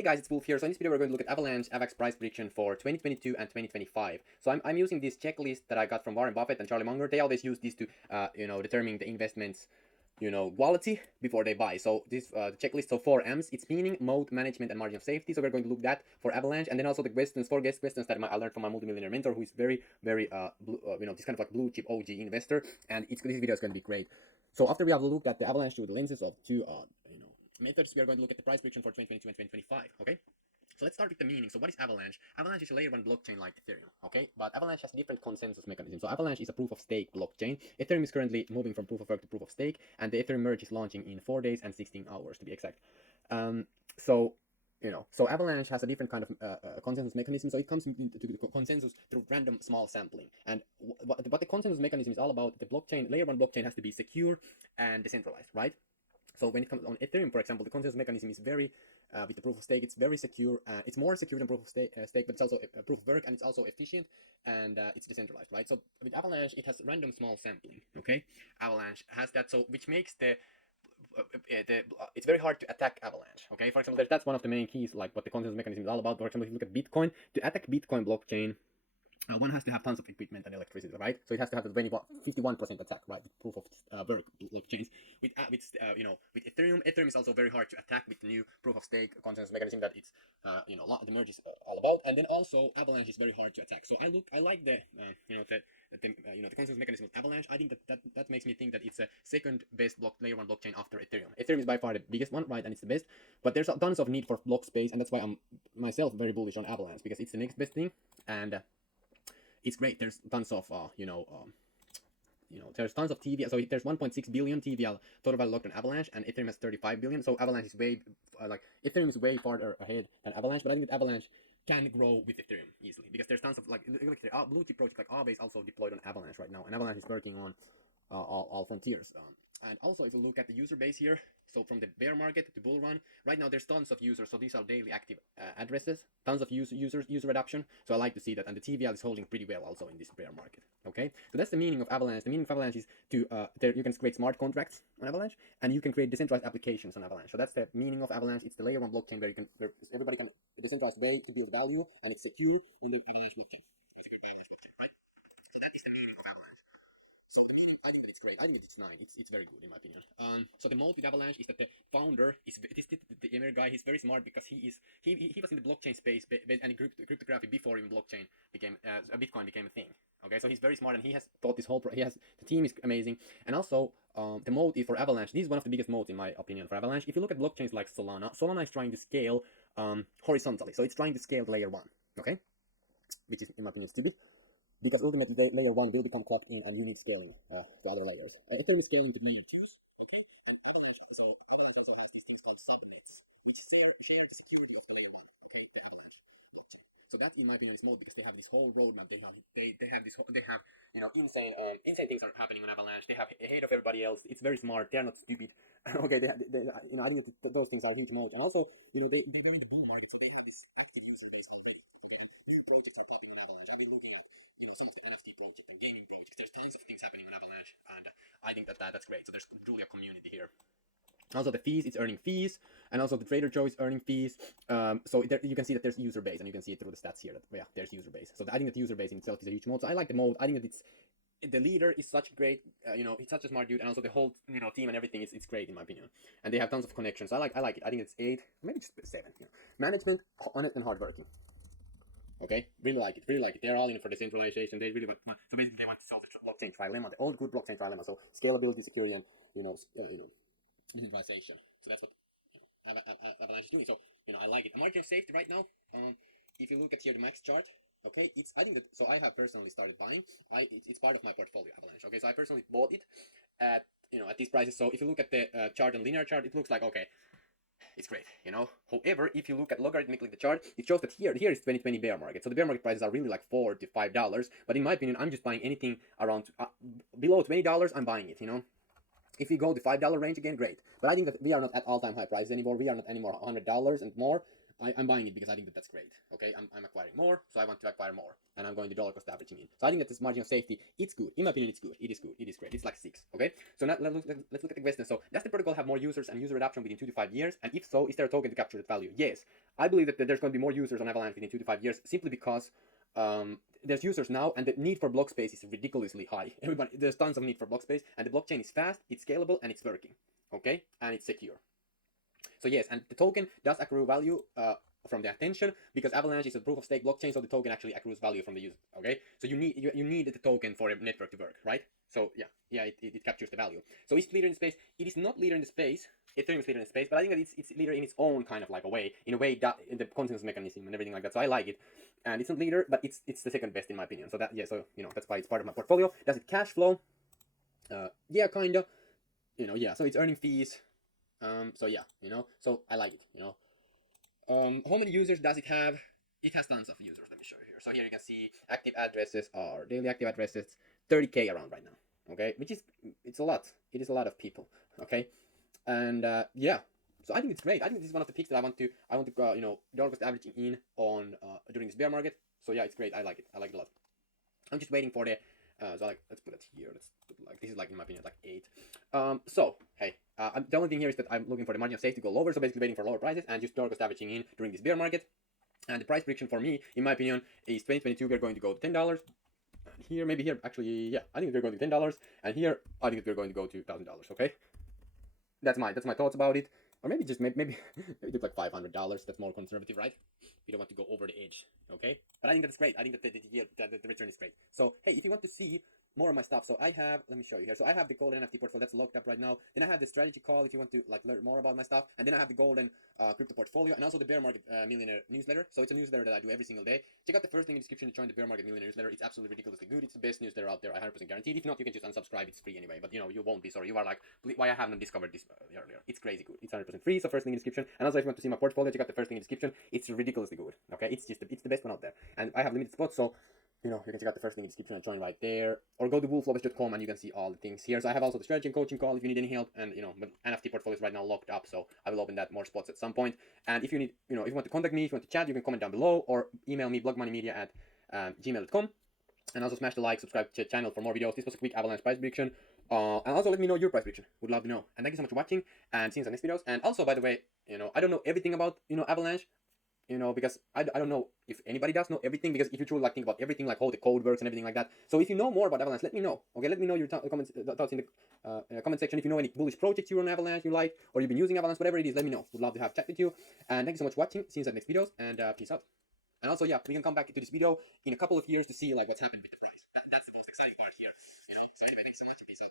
Hey guys, it's Wolf here. So in this video we're going to look at Avalanche AVAX price prediction for 2022 and 2025. So I'm using this checklist that I got from Warren Buffett and Charlie Munger. They always use this to determine the investments quality before they buy. So this checklist, so 4 M's, it's meaning, mode, management, and margin of safety. So we're going to look at for Avalanche, and then also the questions, 4 guest questions that I learned from my multimillionaire mentor, who is very this kind of like blue chip OG investor, and this video is going to be great. So after we have looked at the Avalanche through the lenses of two methods, we are going to look at the price prediction for 2022 and 2025. Okay. So let's start with the meaning. So what is Avalanche? Avalanche is a layer 1 blockchain like Ethereum, okay? But Avalanche has different consensus mechanisms. So Avalanche is a proof of stake blockchain. Ethereum is currently moving from proof of work to proof of stake, and the Ethereum merge is launching in 4 days and 16 hours to be exact. So Avalanche has a different kind of consensus mechanism. So it comes into the consensus through random small sampling. And what the consensus mechanism is all about, the blockchain, layer 1 blockchain has to be secure and decentralized, right? So when it comes on Ethereum, for example, the consensus mechanism is very, with the proof of stake, it's very secure. It's more secure than proof of stake, but it's also a proof of work, and it's also efficient, and it's decentralized, right? So with Avalanche, it has random small sampling, okay? Avalanche has that, so which makes it's very hard to attack Avalanche, okay? For example, that's one of the main keys, like what the consensus mechanism is all about. For example, if you look at Bitcoin, to attack Bitcoin blockchain, one has to have tons of equipment and electricity, right? So it has to have a 51% attack, right? With proof of work blockchains. With Ethereum is also very hard to attack with the new proof of stake consensus mechanism that it's the merge is all about. And then also Avalanche is very hard to attack. So I like the consensus mechanism of Avalanche. I think that makes me think that it's a second best layer 1 blockchain after Ethereum. Ethereum is by far the biggest one, right? And it's the best. But there's tons of need for block space, and that's why I'm myself very bullish on Avalanche, because it's the next best thing, and it's great. There's tons of there's tons of TVL. So there's 1.6 billion TVL total value locked on Avalanche, and Ethereum has 35 billion. So Avalanche is way Ethereum is way farther ahead than Avalanche, but I think that Avalanche can grow with Ethereum easily, because there's tons of blue chip projects like Aave is also deployed on Avalanche right now, and Avalanche is working on all frontiers. And also, if you look at the user base here, so from the bear market to bull run, right now there's tons of users. So these are daily active addresses, tons of user adoption. So I like to see that, and the TVL is holding pretty well also in this bear market. Okay, so that's the meaning of Avalanche. The meaning of Avalanche is to you can create smart contracts on Avalanche, and you can create decentralized applications on Avalanche. So that's the meaning of Avalanche. It's the layer 1 blockchain where everybody can a decentralized way to build value, and it's secure on the Avalanche blockchain. I think that it's great. I think it's 9. It's very good in my opinion. So the mold with Avalanche is that the founder is the Emir guy. He's very smart because he was in the blockchain space and cryptography before even blockchain became Bitcoin became a thing. Okay, so he's very smart, and he has thought this whole. The team is amazing, and also the mode is for Avalanche. This is one of the biggest modes in my opinion for Avalanche. If you look at blockchains like Solana is trying to scale horizontally. So it's trying to scale layer 1. Okay, which is in my opinion stupid, because ultimately layer 1 will become clocked in, and you need scaling to other layers. Ethereum is scaling to layer 2s, okay? And Avalanche also has these things called subnets, which share the security of layer 1, okay? The Avalanche blockchain. So that, in my opinion, is mode, because they have this whole roadmap. They have insane things are happening on Avalanche. They have ahead of everybody else. It's very smart. They're not stupid. Okay, I think that those things are huge modes. And also, they're in the bull market, so they have this active user base already. Okay, and new projects are popping on Avalanche. I've been looking at some of the NFT projects and gaming projects. There's tons of things happening on Avalanche, and I think that's great. So there's truly a community here. Also the fees, it's earning fees, and also the Trader Joe is earning fees. So you can see that there's user base, and you can see it through the stats here that there's user base. So I think that user base in itself is a huge mode. So I like the mode. I think that the leader is such great, he's such a smart dude, and also the whole team and everything is great in my opinion. And they have tons of connections. I like it. I think it's 8, maybe just 7. Management, honest and hardworking. Okay, really like it. They're all in for decentralization. They really want. So basically, they want to solve the blockchain trilemma, the old good blockchain trilemma. So scalability, security, and decentralization. So that's what Avalanche is doing. So I like it. The margin of safety right now. If you look at here the max chart, okay, I think that. So I have personally started buying. It's part of my portfolio, Avalanche. Okay, so I personally bought it at at these prices. So if you look at the chart and linear chart, it looks like okay. It's great, However, if you look at logarithmically the chart, it shows that here is 2020 bear market. So the bear market prices are really like $4 to $5. But in my opinion, I'm just buying anything around below $20. I'm buying it, If we go to $5 range again, great. But I think that we are not at all-time high prices anymore. We are not anymore $100 and more. I'm buying it because I think that that's great. Okay, I'm acquiring more, so I want to acquire more, and I'm going to dollar cost averaging in. So I think that this margin of safety, it's good. In my opinion, it's good. It is good. It is great. It's like 6. Okay, so now let's look at the question. So does the protocol have more users and user adoption within 2 to 5 years? And if so, is there a token to capture that value? Yes. I believe that there's going to be more users on Avalanche within 2 to 5 years, simply because there's users now, and the need for block space is ridiculously high. Everybody, there's tons of need for block space, and the blockchain is fast, it's scalable, and it's working. Okay, and it's secure. So yes, and the token does accrue value from the attention, because Avalanche is a proof of stake blockchain, so the token actually accrues value from the user. Okay, so you need the token for a network to work, right? So yeah, it captures the value. So it's leader in space. It is not leader in the space. Ethereum is leader in space, but I think that it's leader in its own kind of like a way, in a way that in the consensus mechanism and everything like that. So I like it, and it's not leader, but it's the second best in my opinion. So that, yeah, so that's why it's part of my portfolio. Does it cash flow? Yeah, kinda. Yeah. So it's earning fees. So yeah, so I like it. How many users does it have? It has tons of users. Let me show you here. So here you can see active addresses are daily active addresses, 30K around right now. Okay, which is, it's a lot. It is a lot of people. Okay, and yeah, so I think it's great. I think this is one of the picks that I want to dollar cost averaging in on during this bear market. So yeah, it's great. I like it. I like it a lot. I'm just waiting for the so like, let's put it here. Let's put it like, this is like, in my opinion, like 8. So hey, the only thing here is that I'm looking for the margin of safety to go lower. So basically waiting for lower prices and just dollar cost averaging in during this bear market. And the price prediction for me, in my opinion, is 2022. We're going to go to $10. And here, maybe here, actually, yeah, I think we're going to $10. And here, I think we're going to go to $1,000. Okay, that's my thoughts about it. Or maybe just maybe do like $500. That's more conservative, right? We don't want to go over the edge, okay? But I think that's great. I think that the return is great. So hey, if you want to see more of my stuff, so I have, let me show you here. So I have the golden NFT portfolio that's locked up right now. Then I have the strategy call if you want to like learn more about my stuff. And then I have the golden crypto portfolio, and also the bear market millionaire newsletter. So it's a newsletter that I do every single day. Check out the first link in the description to join the bear market millionaire newsletter. It's absolutely ridiculously good. It's the best newsletter out there. I 100% guaranteed. If not, you can just unsubscribe. It's free anyway. But you won't be sorry. You are like, why I haven't discovered this earlier? It's crazy good. It's 100% free. So first link in the description. And also if you want to see my portfolio, check out the first link in the description. It's ridiculously good. Okay, it's the best one out there. And I have limited spots, so you can check out the first link in the description and join right there, or go to wolflobes.com and you can see all the things here. So I have also the strategy and coaching call if you need any help, and but NFT portfolio is right now locked up, so I will open that more spots at some point. And if you need, if you want to contact me, if you want to chat, you can comment down below or email me blogmoneymedia@gmail.com. And also smash the like, subscribe to the channel for more videos. This was a quick Avalanche price prediction. And also let me know your price prediction. Would love to know. And thank you so much for watching and seeing the next videos. And also, by the way, I don't know everything about Avalanche. Because I don't know if anybody does know everything, because if you truly think about everything, like how the code works and everything like that. So if you know more about Avalanche, let me know. Okay, let me know your thoughts in the comment section. If you know any bullish projects you're on Avalanche you like, or you've been using Avalanche, whatever it is, let me know. Would love to have chat with you. And thank you so much for watching. See you in the next videos, and peace out. And also, yeah, we can come back to this video in a couple of years to see like what's happened with the price. That's the most exciting part here. So anyway, thanks so much, and peace out.